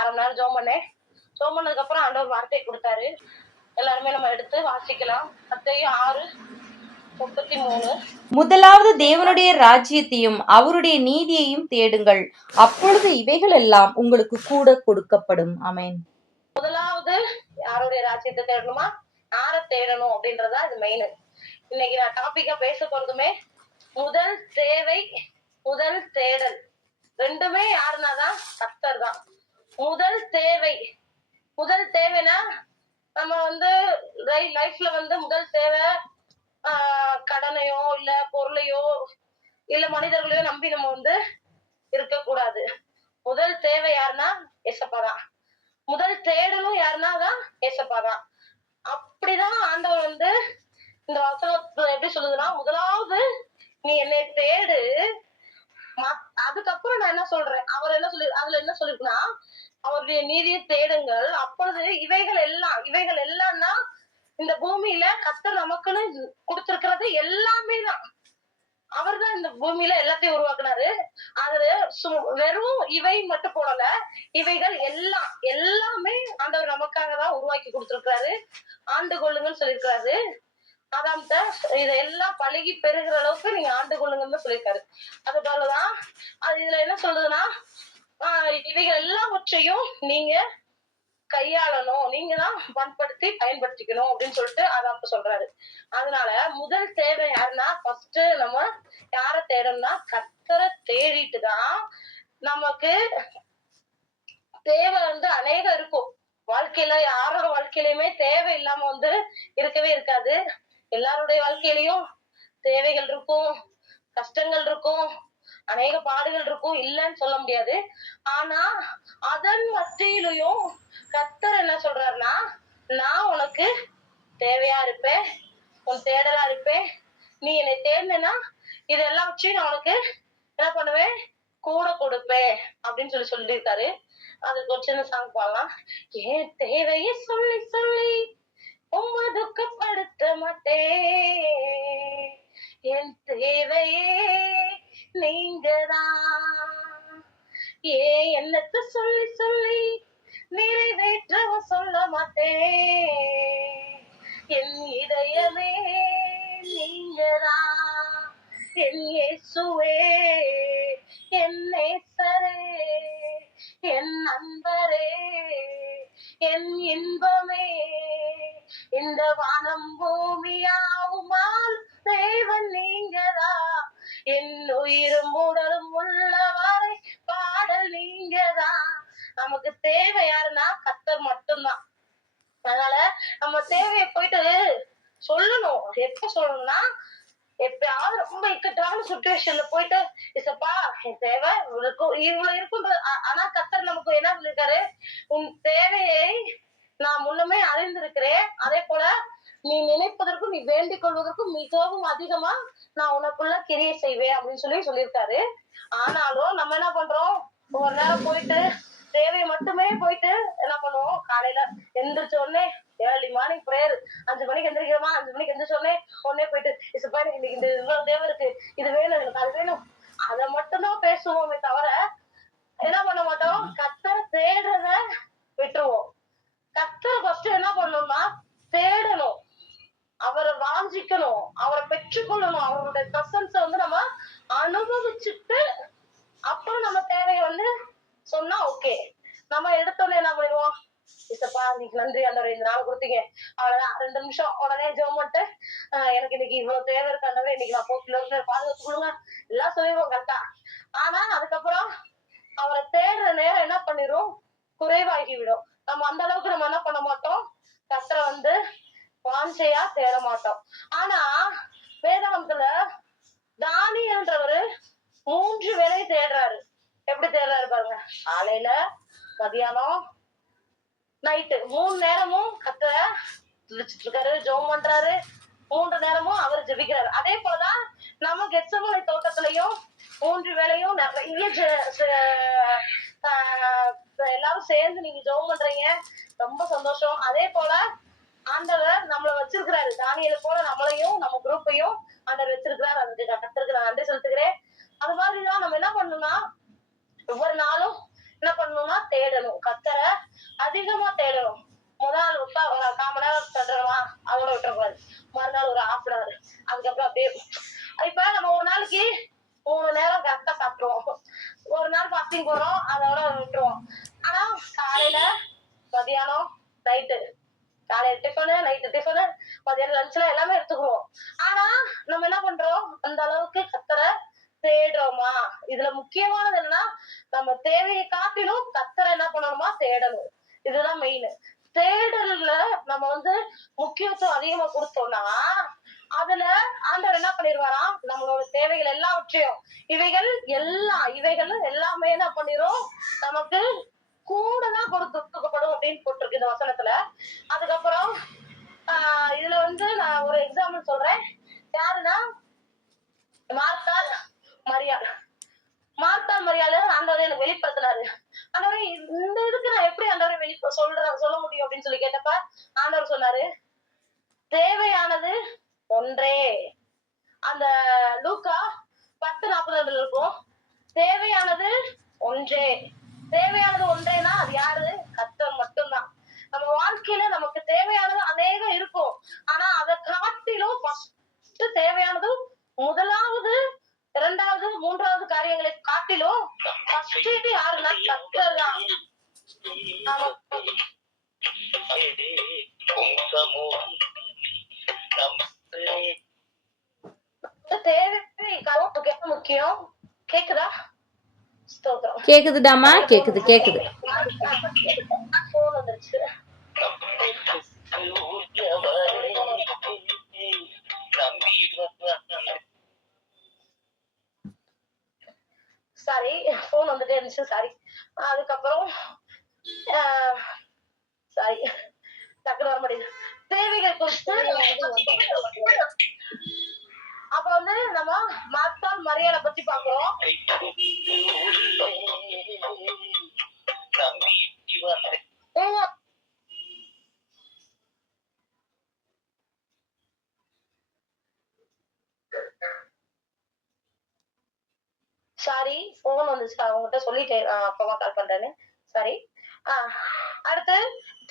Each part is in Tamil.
அரை மணி நேரம் ஜெபம் பண்ணேன். ஜெபம் பண்ணதுக்கு அப்புறம் ஆண்டவர் வார்த்தை கொடுத்தாரு. எல்லாருமே நம்ம எடுத்து வாசிக்கலாம். மத்தேயு 6:33. முதலாவது தேவனுடைய ராஜ்யத்தையும் அவருடைய நீதியையும் தேடுங்கள், அப்பொழுது இவைகள் எல்லாம் உங்களுக்கு கூட கொடுக்கப்படும். ஆமென். முதலாவது யாருடைய ராஜ்யத்தை தேடணுமா, யாரை தேடணும் அப்படின்றதா இது மெயின். இன்னைக்கு நான் டாபிக்கா பேச போறதுமே முதல் தேவை, முதல் தேடல். ரெண்டுமே யாருனாதான் கர்த்தர் தான். முதல் தேவை, முதல் தேவைனா நம்ம லைஃப்ல முதல் தேவை கடனையோ இல்ல பொருளையோ இல்ல மனிதர்களையோ நம்பி நம்ம இருக்க கூடாது. முதல் தேவை யாருன்னா ஏசப்பாதான். முதல் தேடலும் யாருன்னா தான் ஏசப்பாதான். அப்படிதான் ஆண்டவர் இந்த வசனத்துல எப்படி சொல்லுதுன்னா, முதலாவது நீ என்னை தேடு, அதுக்கப்புறம் நான் என்ன சொல்றேன், அவர் என்ன சொல்லி அதுல என்ன சொல்லிருக்குன்னா, அவருடைய நீதியை தேடுங்கள், அப்பொழுது இவைகள் எல்லாம்னா இந்த பூமியில கர்த்தர் நமக்குன்னு கொடுத்திருக்கிறது எல்லாமே தான். அவர் தான் இந்த பூமியில எல்லாத்தையும் உருவாக்குனாரு. அது வெறும் இவை மட்டும் போடல, இவைகள் எல்லாமே ஆண்டவர் நமக்காக தான் உருவாக்கி கொடுத்திருக்காரு. ஆண்டு கொள்ளுங்கன்னு சொல்லியிருக்காரு. அதான்ட்ட இதெல்லாம் பழகி பெருகிற அளவுக்கு நீங்க ஆண்டு கொள்ளுங்கன்னு சொல்லியிருக்காரு. அது போலதான் அது இதுல என்ன சொல்றதுன்னா, இவைகள் எல்லாவற்றையும் நீங்க கையாளணும், நீங்க தான் பயன்படுத்திக்கணும் அப்படின்னு சொல்லிட்டு அதான் சொல்றாரு. அதனால முதல் தேவை யாருன்னா, ஃபர்ஸ்ட் நம்ம யாரை தேடணும்னா கர்த்தரை தேடிட்டு தான். நமக்கு தேவை அநேகம் இருக்கும் வாழ்க்கையில. யாரோட வாழ்க்கையிலுமே தேவை இல்லாம இருக்கவே இருக்காது. எல்லாருடைய வாழ்க்கையிலயும் தேவைகள் இருக்கும், கஷ்டங்கள் இருக்கும், அநேக பாடுகள் இருக்கும், இல்லைன்னு சொல்ல முடியாது. ஆனா அதன் மத்தியிலையும் கர்த்தர் என்ன சொல்றாருன்னா, நான் உனக்கு தேவையா இருப்பேன், உன் தேடலா இருப்பேன், நீ என்னை தேடினா இதெல்லாம் வச்சு நான் உனக்கு என்ன பண்ணுவேன், கூட கொடுப்பேன் அப்படின்னு சொல்லியிருக்காரு. அதுக்கு ஒரு சின்ன சாங் பாடலாம். ஏன் தேவையை சொல்லி சொல்லி உம்மை துக்கப்படுத்த மாட்டேன், என் தேவையே நீங்கதான். ஏன் என்னத்த சொல்லி சொல்லி நிறைவேற்றவும் சொல்ல மாட்டேன், என் இதயமே நீங்கதான். என் இயேசுவே, என் நேசரே, என் நண்பரே, என் இன்பமே, இந்த வானம் பூமியாவுமால் தேவன் நீங்கதா. என் உயிரும் உடலும் உள்ளவரை பாடல் நீங்கதா. நமக்கு தேவை யாருன்னா கர்த்தர் மட்டும்தான். அதனால நம்ம தேவையை போயிட்டு சொல்லணும். எப்ப சொல்லணும்னா, எப்பயாவது ரொம்ப இக்கட்டான சுச்சுவேஷன்ல போயிட்டு, இசப்பா என் தேவை இவ்வளவு இருக்குன்ற. ஆனா கர்த்தர் நமக்கு என்ன சொல்லிருக்காரு, உன் தேவையை நான் முன்னமே அறிந்திருக்கிறேன், அதே போல நீ நினைப்பதற்கும் நீ வேண்டிக் கொள்வதற்கும் மிகவும் அதிகமா நான் உனக்குள்ள கிரியை செய்வேன் அப்படின்னு சொல்லியிருக்காரு. ஆனாலும் நம்ம என்ன பண்றோம், ஒரு நேரம் போயிட்டு தேவையை மட்டுமே போயிட்டு என்ன பண்ணுவோம், காலையில எந்திரிச்ச உடனே ஏர்லி மார்னிங் பிரேயர், 5 மணிக்கு எந்திரிக்கிறோமா, 5 மணிக்கு எந்திரிச்ச உடனே போயிட்டு இசப்பா எனக்கு இன்னைக்கு இந்த இவ்வளவு தேவை இருக்கு, இது வேணும், எனக்கு அது வேணும், அதை மட்டும்தான் பேசுவோமே தவிர என்ன பண்ண மாட்டோம், கர்த்தரை தேடுறத விட்டுருவோம். கர்த்தரை ஃபர்ஸ்ட் என்ன பண்ணணும்னா தேடணும், அவரை வாஞ்சிக்கணும், அவரை பெற்றுக்கொள்ளணும், அவருடைய பிரசன்ஸை நம்ம அனுபவிச்சுட்டு அப்புறம் நம்ம தேவையை சொன்னா ஓகே. நம்ம எடுத்தோன்னே என்ன பண்ணுவோம், இசப்பா இன்னைக்கு நன்றி ஆண்டவரே, இந்த நாள் கொடுத்தீங்க, அவ்வளவுதான் 2 நிமிஷம் உடனே ஜெபம் பண்ணிட்டு எனக்கு இன்னைக்கு இவ்வளவு தேவை இருக்கு ஆண்டவரே, இன்னைக்கு நான் பாதுகாத்து கொடுங்க எல்லாம் சொல்லிடுவோம் கரெக்டா. ஆனா அதுக்கப்புறம் அவரை தேடுற நேரம் என்ன பண்ணிரும், குறைவாகி விடும். நம்ம அந்த அளவுக்கு நம்ம என்ன பண்ண மாட்டோம், கர்த்தரை வாஞ்சையா தேட மாட்டோம். ஆனா வேதாகமத்துல தானியேல்ன்றவரு 3 வேளை தேடுறாரு. எப்படி தேடுறாரு பாருங்க, காலையில மதியானம் நைட்டு 3 நேரமும் கர்த்தரை துதிச்சிட்டு இருக்காரு, ஜெபம் பண்றாரு, 3 நேரமும் அவர் ஜெபிக்கிறாரு. அதே போலதான் நம்ம கெத்செமனே தோட்டத்திலையும் 3 வேளையும் நிறைய எல்லாரும் சேர்ந்து நீங்க ஜெபம் பண்றீங்க, ரொம்ப சந்தோஷம். அதே போல ஆண்டவர் நம்மள வச்சிருக்கிறாரு, தானியேலை போல நம்மளையும் நம்ம குரூப்பையும் ஆண்டவர் வச்சிருக்கிறாரு. அதுக்கு கர்த்தருக்கு நான் நன்றி செலுத்துகிறேன். அது மாதிரிதான் நம்ம என்ன பண்ணணும்னா, ஒவ்வொரு நாளும் என்ன பண்ணணும்னா தேடணும். கர்த்தரை அதிகமா தேடணும். முதல் நாள் விட்டா ஒரு 1/4 மணி நேரம் தேடுறோமா, அதோட விட்டுறக்கூடாது. மறுநாள் ஒரு 1/2 hour, அதுக்கப்புறம் அப்படியே. இப்ப நம்ம ஒரு நாளைக்கு 3 நேரம் கரெக்டா சாப்பிட்டுருவோம். ஒரு நாள் ஃபாஸ்டிங் போறோம், அதோட விட்டுருவோம். ஆனா காலையில, மதியானம், நைட்டு, காலையில டிஃபனு, நைட்டு டிஃபனு, மதியானம் லஞ்ச்ல எல்லாமே எடுத்துக்குவோம். ஆனா நம்ம என்ன பண்றோம், அந்த அளவுக்கு கர்த்தரை தேடுறோமா? இதுல முக்கியமானது என்னன்னா, நம்ம தேவையை காட்டிலும் கர்த்தரை என்ன பண்ணணுமா தேடணும். இதுதான் மெயின். தேடல்ல நம்ம முக்கியத்துவம் அதிகமா கொடுத்தோம்னா, அதுல ஆண்டவர் என்ன பண்ணிடுவாராம், நம்மளோட தேவைகள் எல்லாவற்றையும், இவைகள் எல்லாமே என்ன பண்ணிரும், நமக்கு கூடதான் கொடுக்கப்படும் அப்படின்னு போட்டிருக்கு இந்த வசனத்துல. அதுக்கப்புறம் இதுல நான் ஒரு எக்ஸாம்பிள் சொல்றேன். யாருன்னா மார்த்தாள், மரியாள். மார்த்தாள், மரியாள் ஆண்டவரே எனக்கு வெளிப்படுத்தினாரு. ஆண்டவரே இந்த இதுக்கு நான் எப்படி ஆண்டவரே சொல்ல முடியும் அப்படின்னு சொல்லி கேட்டப்ப ஆண்டவர் சொன்னாரு, தேவையானது ஒன்றே. அந்த லூக்கா 10:42 இருக்கும். தேவையானது ஒன்றே. தேவையானது ஒன்றேனா அது யாரு? கர்த்தர் மட்டும்தான். நம்ம வாழ்க்கையில நமக்கு தேவையானது அநேகம் இருக்கும். ஆனா அதை காட்டிலும் ஃபர்ஸ்ட் தேவையானது, முதலாவது, 2வது, 3வது காரியங்களை காட்டிலும் ஃபர்ஸ்ட் யாருன்னா கர்த்தர் தான். தேவை முக்கியம். கேக்குதா? ஸ்தோத்திரம். கேக்குதுடாமா, கேக்குது கேக்குது. போன் வந்துருச்சு. சாரி, போன் வந்துட்டே இருந்துச்சு. சாரி. அதுக்கப்புறம் சாரி, டக்குனு வர முடியுது. தேவைகள் குறித்து அப்ப நம்ம மார்த்தாள், மரியாளை பத்தி பாக்குறோம். சாரி, போன் வந்துச்சு. அவங்ககிட்ட சொல்லிட்டேன் அப்பமா கால் பண்றேன்னு. சாரி. அடுத்து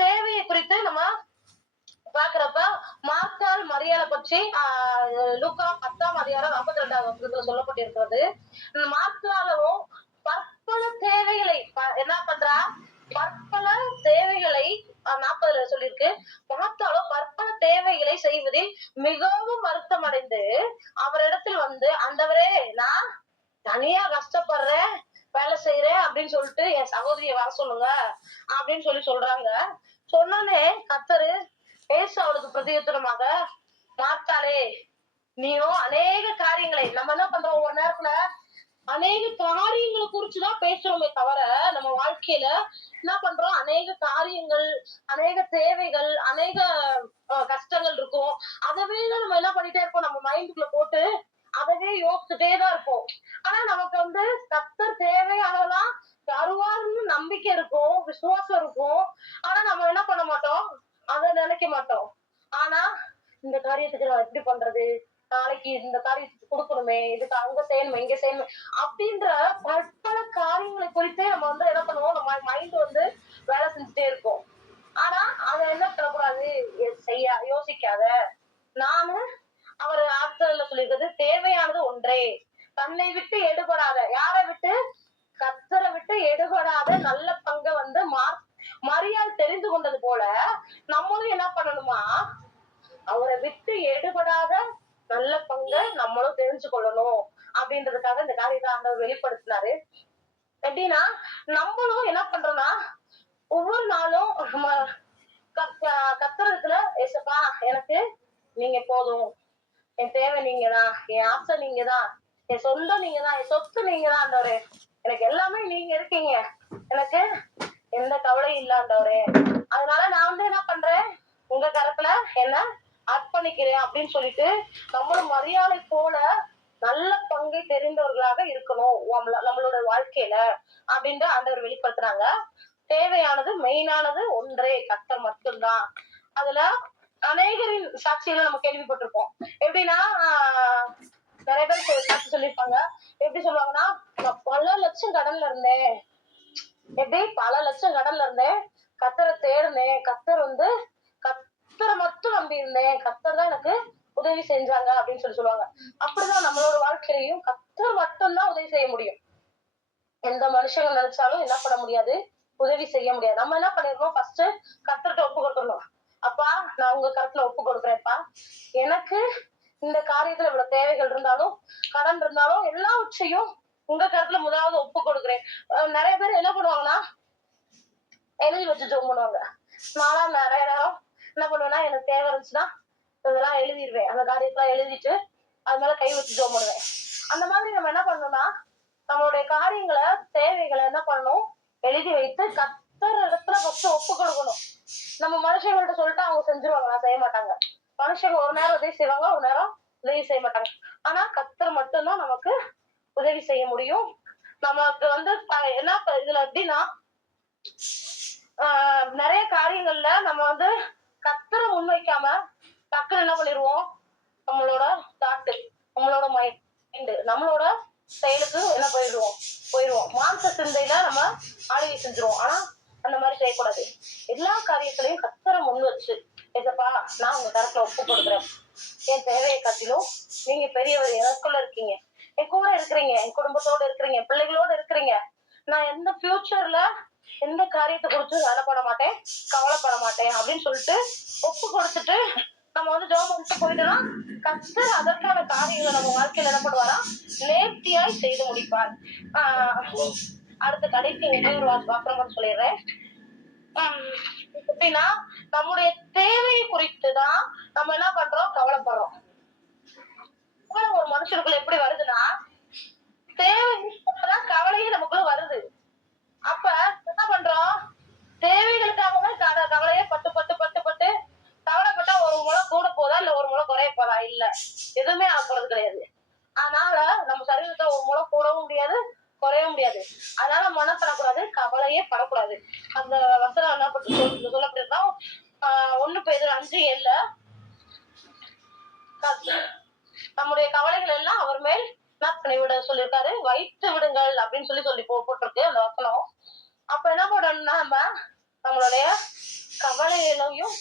தேவையை குறித்து நம்ம பாக்குறப்ப மார்த்தாள், மரியாளை பற்றி லூக்கா 10:42 சொல்லப்பட்டிருக்கிறது. மார்த்தாளும் பற்பல தேவைகளை என்ன பண்றா, பற்பல தேவைகளை 40 சொல்லியிருக்கு. மார்த்தாளும் பற்பல தேவைகளை செய்வதில் மிகவும் வருத்தம் அடைந்து அவரிடத்தில் ஆண்டவரே, நான் தனியா கஷ்டப்படுறேன், வேலை செய்யறேன் அப்படின்னு சொல்லிட்டு என் சகோதரியை வர சொல்லுங்க அப்படின்னு சொல்றாங்க. சொன்னோன்னே கர்த்தரு அவளுக்கு பிரதியுத்தரமாக, மார்த்தாளே, நீயும் அநேக காரியங்களை, நம்ம என்ன பண்றோம், ஒரு நேரத்துல அநேக காரியங்களை குறிச்சுதான் பேசுறோமே தவிர, நம்ம வாழ்க்கையில என்ன பண்றோம், அநேக காரியங்கள், அநேக தேவைகள், அநேக கஷ்டங்கள் இருக்கும். அதவே தான் நம்ம என்ன பண்ணிட்டே இருப்போம், நம்ம மைண்டுக்குள்ள போட்டு அதவே யோசிச்சுட்டே தான் இருப்போம். ஆனா நமக்கு கர்த்தர் தேவையானதெல்லாம் தருவாருன்னு நம்பிக்கை இருக்கும், விசுவாசம் இருக்கும். ஆனா நம்ம என்ன பண்ண மாட்டோம், அதை நினைக்க மாட்டோம். ஆனா இந்த காரியத்துக்கு நான் எப்படி பண்றது, நாளைக்கு இந்த காரியத்துக்கு கொடுக்கணுமே, இதுக்கு அங்க செய்யணுமே, இங்க செய்யணுமே அப்படின்ற பல காரியங்களை குறித்தே நம்ம என்ன பண்ணுவோம், நம்ம மைண்ட் வேலை செஞ்சுட்டே இருக்கும். ஆனா அதை என்ன பண்ணக்கூடாது, யோசிக்காத. நானு அவர் ஆட்கள்ல சொல்லியிருக்கிறது, தேவையானது ஒன்றே. தன்னை விட்டு எடுபடாத, யாரை விட்டு, கர்த்தரை விட்டு எடுபடாத நல்ல பங்கை மரியாள் தெரிந்து கொண்டது போல நம்மளும் என்ன பண்ணணுமா, அவரை விட்டு எடுபடாத நல்ல பங்கை நம்மளும் தெரிஞ்சு கொள்ளணும் அப்படின்றதுக்காக இந்த காரியத்தை ஆண்டவர் வெளிப்படுத்தினாரு. எப்படின்னா, நம்மளும் என்ன பண்றோம்னா, ஒவ்வொரு நாளும் கர்த்தரத்துல, ஏசப்பா எனக்கு நீங்க போதும், என் தேவை நீங்கதான், என் ஆசை நீங்கதான், என் சொந்தம் நீங்கதான், என் சொத்து நீங்கதான் ஆண்டவரே, எனக்கு எல்லாமே நீங்க இருக்கீங்க, எனக்கு எந்த கவலையும் இல்லாண்டவரே, அதனால நான் என்ன பண்றேன், உங்க கரத்துல என்ன அர்ப்பணிக்கிறேன் அப்படின்னு சொல்லிட்டு நம்மளும் மரியாதை போல நல்ல பங்கை தெரிந்தவர்களாக இருக்கணும் நம்மளோட வாழ்க்கையில அப்படின்ட்டு ஆண்டவர் வெளிப்படுத்துறாங்க. தேவையானது, மெயினானது ஒன்றே, கர்த்தர் மட்டும்தான். அதுல அநேகரின் சாட்சிகளை நம்ம கேள்விப்பட்டிருப்போம். எப்படின்னா நிறைய பேர் சாட்சி சொல்லியிருப்பாங்க. எப்படி சொல்லுவாங்கன்னா, நான் பல லட்சம் கடன்ல இருந்தேன், எப்படி பல லட்சம் கடன்ல இருந்தேன், கத்தரை தேடினேன், கத்தரை மட்டும் நம்பி இருந்தேன், கத்தர் தான் எனக்கு உதவி செஞ்சாங்க அப்படின்னு சொல்லுவாங்க. அப்படிதான் நம்மளோட வாழ்க்கையிலையும் கத்தர் மட்டும்தான் உதவி செய்ய முடியும். எந்த மனுஷங்க நினைச்சாலும் என்ன பண்ண முடியாது, உதவி செய்ய முடியாது. நம்ம என்ன பண்ணிருக்கோம், ஃபர்ஸ்ட் கத்தர்கிட்ட ஒப்பு கொடுத்துடணும். அப்பா, நான் உங்க கருத்துல ஒப்பு கொடுக்குறேன்ப்பா, எனக்கு இந்த காரியத்துல இவ்வளவு தேவைகள் இருந்தாலும் கடன் இருந்தாலும் எல்லாவற்றையும் உங்க கருத்துல முதலாவது ஒப்பு கொடுக்குறேன். நிறைய பேர் என்ன பண்ணுவாங்கன்னா எழுதி வச்சு ஜோம் பண்ணுவாங்க. நானும் நிறைய நேரம் என்ன பண்ணுவேன்னா, எனக்கு தேவை இருந்துச்சுன்னா இதெல்லாம் எழுதிடுவேன், அந்த காரியத்தெல்லாம் எழுதிட்டு அது மேல கை வச்சு ஜோம் பண்ணுவேன். அந்த மாதிரி நம்ம என்ன பண்ணணும்னா, நம்மளுடைய காரியங்களை தேவைகளை என்ன பண்ணணும், எழுதி வைத்து கத்தர் இடத்துல ஃபர்ஸ்ட் ஒப்பு கொடுக்கணும். நம்ம மனுஷங்கள்ட்ட சொல்லிட்டு அவங்க செஞ்சிருவாங்க, நான் செய்ய மாட்டாங்க. மனுஷங்க ஒரு நேரம் உதவி செய்வாங்க, ஒரு நேரம் உதவி செய்ய மாட்டாங்க. ஆனா கத்தர் மட்டும்தான் நமக்கு உதவி செய்ய முடியும். நமக்கு வந்து என்ன இதுல எப்படின்னா, நிறைய காரியங்கள்ல நம்ம வந்து கத்தரை முன்வைக்காம டக்குன்னு என்ன பண்ணிடுவோம், நம்மளோட தாட்டு, நம்மளோட மைண்ட், நம்மளோட செயலுக்கு என்ன போயிடுவோம். மாம்ச சிந்தையில நம்ம ஆளுகை செஞ்சிருவோம். ஆனா அந்த மாதிரி செய்யக்கூடாது. எல்லா காரியத்திலையும் கத்தரை முன் வச்சு, ஏசப்பா நான் உங்க கருத்துல ஒப்பு கொடுக்குறேன், என் தேவையை காட்டிலும் நீங்க பெரியவர், எனக்குள்ள இருக்கீங்க, என் கூட இருக்கிறீங்க, என் குடும்பத்தோட இருக்கிறீங்க, பிள்ளைகளோட இருக்கிறீங்க. நான் எந்த ஃபியூச்சர்ல எந்த காரியத்தை குறித்து வேலைப்பட மாட்டேன், கவலைப்பட மாட்டேன் அப்படின்னு சொல்லிட்டு ஒப்பு கொடுத்துட்டு நம்ம வந்து ஜெபம் பண்ணிட்டு போயிட்டோம்னா, கர்த்தர் அதற்கான காரியங்களை நம்ம வாழ்க்கையில என்ன பண்ணுவாரா, நேர்த்தியாய் செய்து முடிப்பார். அடுத்த கடைசி ஒரு வாக்கியம் சொல்லிடுறேன். எப்படின்னா, நம்முடைய தேவையை குறித்து தான் நம்ம என்ன பண்றோம், கவலைப்படுறோம். ஒரு மனுஷனுக்குள்ள எப்படி வருதுன்னா, தேவை கவலையே நமக்குள்ள வருது. அப்ப என்ன பண்றோம், தேவைகளுக்காக கவலையே பட்டு பட்டு பட்டு பட்டு கவலைப்பட்டா ஒரு முளை கூட போதா இல்ல ஒரு முளை குறைய போதா, இல்ல எதுவுமே ஆகிறது கிடையாது. அதனால நம்ம சரீரத்தை ஒரு முளை கூடவும் முடியாது, குறையவும் முடியாது. அதனால நம்ம என்ன பண்ணக்கூடாது, கவலையே படக்கூடாது. அந்த வசனம் என்ன பண்ணி சொல்லப்பட்டிருக்கா, 1 பேதுரு 5:7 நம்முடைய கவலைகள் எல்லாம் அவர் மேல் என்ன பண்ணி விட சொல்லியிருக்காரு, வைத்து விடுங்கள் அப்படின்னு சொல்லி போட்டிருக்கு அந்த வசனம். அப்ப என்ன பண்ணணும்னா, நம்மளுடைய கவலைகளையும்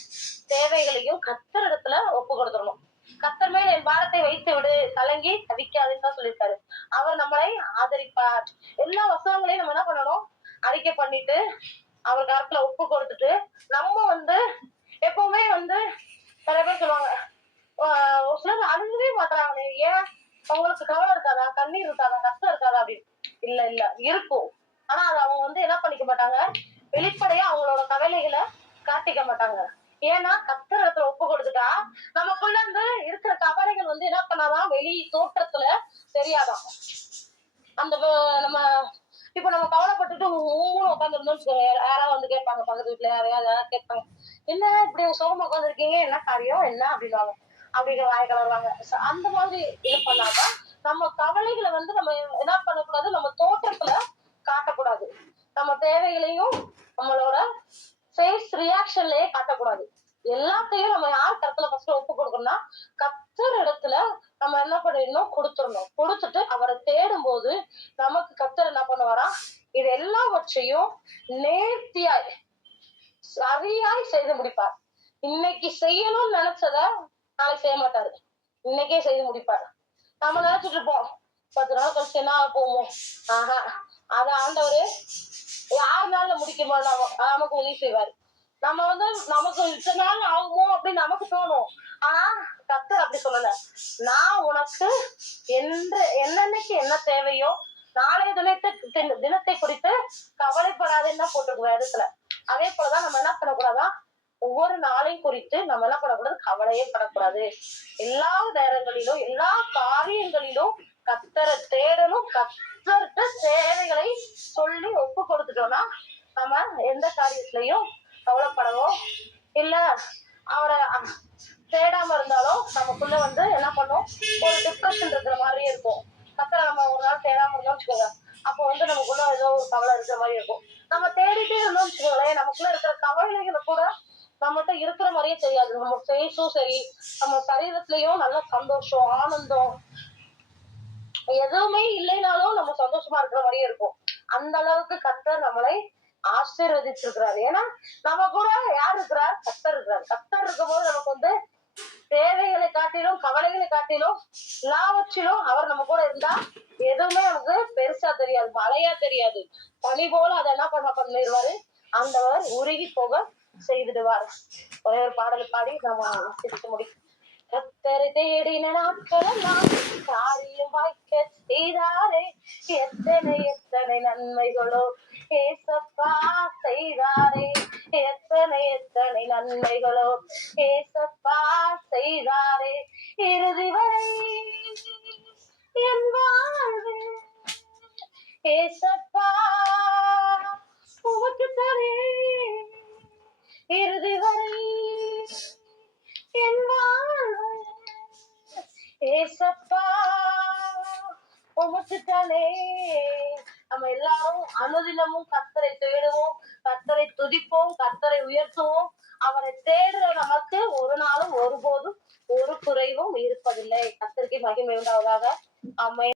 தேவைகளையும் கத்தர் இடத்துல ஒப்பு கொடுத்துடணும். கத்தர் மேல் என் பாரத்தை வைத்து விடு, கலங்கி தவிக்காதுன்னு தான் சொல்லியிருக்காரு. அவர் நம்மளை ஆதரிப்பார். எல்லா வசனங்களையும் நம்ம என்ன பண்ணணும், அறிக்கை பண்ணிட்டு அவர் கருத்துல ஒப்பு கொடுத்துட்டு, நம்ம வந்து எப்பவுமே வந்து நிறைய பேர் சொல்லுவாங்க, ஒரு சிலர் அழுகவே மாட்டாங்க, ஏன் அவங்களுக்கு கவலை இருக்காதா, கண்ணீர் இருக்காதா, கஷ்டம் இருக்காதா அப்படின்னு. இல்ல இருக்கும். ஆனா அது அவங்க வந்து என்ன பண்ணிக்க மாட்டாங்க, வெளிப்படையா அவங்களோட கவலைகளை காட்டிக்க மாட்டாங்க. ஏன்னா கர்த்தர் இடத்துல ஒப்பு கொடுத்துட்டா நமக்குள்ள இருந்து இருக்கிற கவலைகள் வந்து என்ன பண்ணாதான் வெளி தோற்றத்துல தெரியாதான். அந்த நம்ம இப்ப நம்ம கவலைப்பட்டுட்டு ஊன்னு உட்காந்துருந்தோம், யாராவது வந்து கேட்பாங்க, பக்கத்து வீட்டுல யாரையாவது கேட்பாங்க, என்ன இப்படி சோகமா உட்காந்துருக்கீங்க, என்ன காரியம் என்ன அப்படின்வாங்க, அப்படிங்கிற வாய கலருவாங்க. அந்த மாதிரி இது பண்ணாம நம்ம கவலைகளை வந்து நம்ம என்ன பண்ணக்கூடாது, நம்ம தோற்றத்துல காட்டக்கூடாது. நம்ம தேவைகளையும் நம்மளோட ஃபேஸ் ரியாக்ஷன்லயே காட்டக்கூடாது. எல்லாத்தையும் நம்ம யார் கருத்துல ஃபர்ஸ்ட் ஒப்பு கொடுக்கணும்னா, கத்தர் இடத்துல நம்ம என்ன பண்ணிடணும், கொடுத்துட்டு அவரை தேடும் போது நமக்கு கத்தர் என்ன பண்ணுவாரா, இது எல்லாவற்றையும் நேர்த்தியாய் சரியாய் செய்து முடிப்பார். இன்னைக்கு செய்யணும்னு நினைச்சத நாளைக்கு செய்ய மாட்டாரு, இன்னைக்கே செய்து முடிப்பார். நம்ம நினைச்சிட்டு இருப்போம் 10 நாள் கழிச்சு என்ன போவோம், அத ஆண்டவரு 6 நாள்ல முடிக்கும்போது நமக்கு உதவி செய்வாரு. நம்ம வந்து நமக்கு இத்தனை நாள் ஆகுமோ அப்படின்னு நமக்கு தோணும். ஆனா கர்த்தர் அப்படி சொல்லல, நான் உனக்கு என்னன்னைக்கு என்ன தேவையோ நாளைய தினத்தை குறித்து கவலைப்படாதுன்னு போட்டிருக்கு வேதத்துல. அதே போலதான் நம்ம என்ன பண்ணக்கூடாதான், ஒவ்வொரு நாளையும் குறித்து நம்ம என்ன பண்ணக்கூடாது, கவலையே படக்கூடாது. எல்லா நேரங்களிலும் எல்லா காரியங்களிலும் கர்த்தரை தேடணும். கர்த்தர்கிட்ட தேவைகளை சொல்லி ஒப்பு கொடுத்துட்டோம்னா நம்ம எந்த காரியத்திலையும் கவலைப்படவோ இல்ல அவரை தேடாம இருந்தாலும் நமக்குள்ள வந்து என்ன பண்ணும், ஒரு டிப்ரெஷன் இருக்கிற மாதிரியே இருக்கும். கர்த்தரை நம்ம ஒரு நாள் தேடாம இருந்தோம்னு வச்சுக்கோங்க, அப்போ வந்து நமக்குள்ள ஏதோ ஒரு கவலை இருக்கிற மாதிரி இருக்கும். நம்ம தேடிட்டே இருந்தோம்னு வச்சுக்கோங்களேன், நமக்குள்ள இருக்கிற கவலைகளை கூட நம்மகிட்ட இருக்கிற மாதிரியே தெரியாது. நம்ம ஃபேஸும் சரி, நம்ம சரீரத்திலயும் நல்ல சந்தோஷம், ஆனந்தம், எதுவுமே இல்லைனாலும் நம்ம சந்தோஷமா இருக்கிற மாதிரியே இருக்கும். அந்த அளவுக்கு கர்த்தர் நம்மளை ஆசீர்வதிச்சிருக்கிறார். ஏன்னா நம்ம கூட யார் இருக்கிறார்? கர்த்தர் இருக்கிறார். கர்த்தர் இருக்கும்போது நமக்கு வந்து தேவைகளை காட்டிலும் கவலைகளை காட்டிலும் எல்லாவற்றிலும் அவர் நம்ம கூட இருந்தா எதுவுமே நமக்கு பெருசா தெரியாது, மழையா தெரியாது. பனி போல அதை என்ன பண்ணிடுவாரு? ஆண்டவர் உருகி போக செய்துடுவார். ஒரே ஒரு பாடல் பாடி நம்ம வாசித்து முடிக்கும். கர்த்தரை தேடின நாட்களெல்லாம் காரியம் வாய்க்க செய்தாரே, எத்தனை எத்தனை நன்மைகளோ ஏசப்பா செய்தாரே, எத்தனை எத்தனை நன்மைகளோ ஏசப்பா செய்தாரே, இறுதி வரை என் வாழ்வில் ஏசப்பா உமக்கு தரே, இறுதி வரை என் வாழ்வில் ஏசப்பா உமக்கு தானே. நம்ம எல்லாரும் அனுதினமும் கர்த்தரை தேடுவோம், கர்த்தரை துதிப்போம், கர்த்தரை உயர்த்துவோம். அவரை தேடுற நமக்கு ஒரு நாளும் ஒருபோதும் ஒரு குறைவும் இருப்பதில்லை. கர்த்தருக்கு மகிமை உண்டாவதாக. ஆமென்.